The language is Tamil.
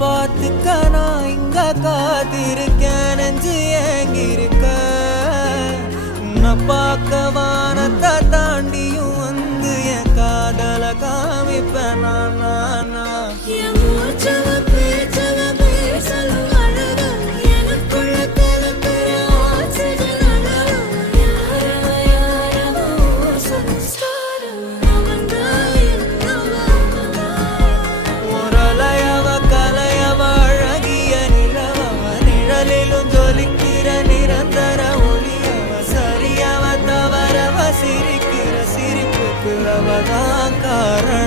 பார்த்துக்க நான் இங்க காத்திருக்கேன் நெஞ்சு ஏங்கிருக்க உன்னை பார்க்க வானத்தை தாண்டியும் வந்து என் காதல காமிப்பேன் நான் சிரிக்கிற சிரிப்புக்கு அவதான் காரணம்.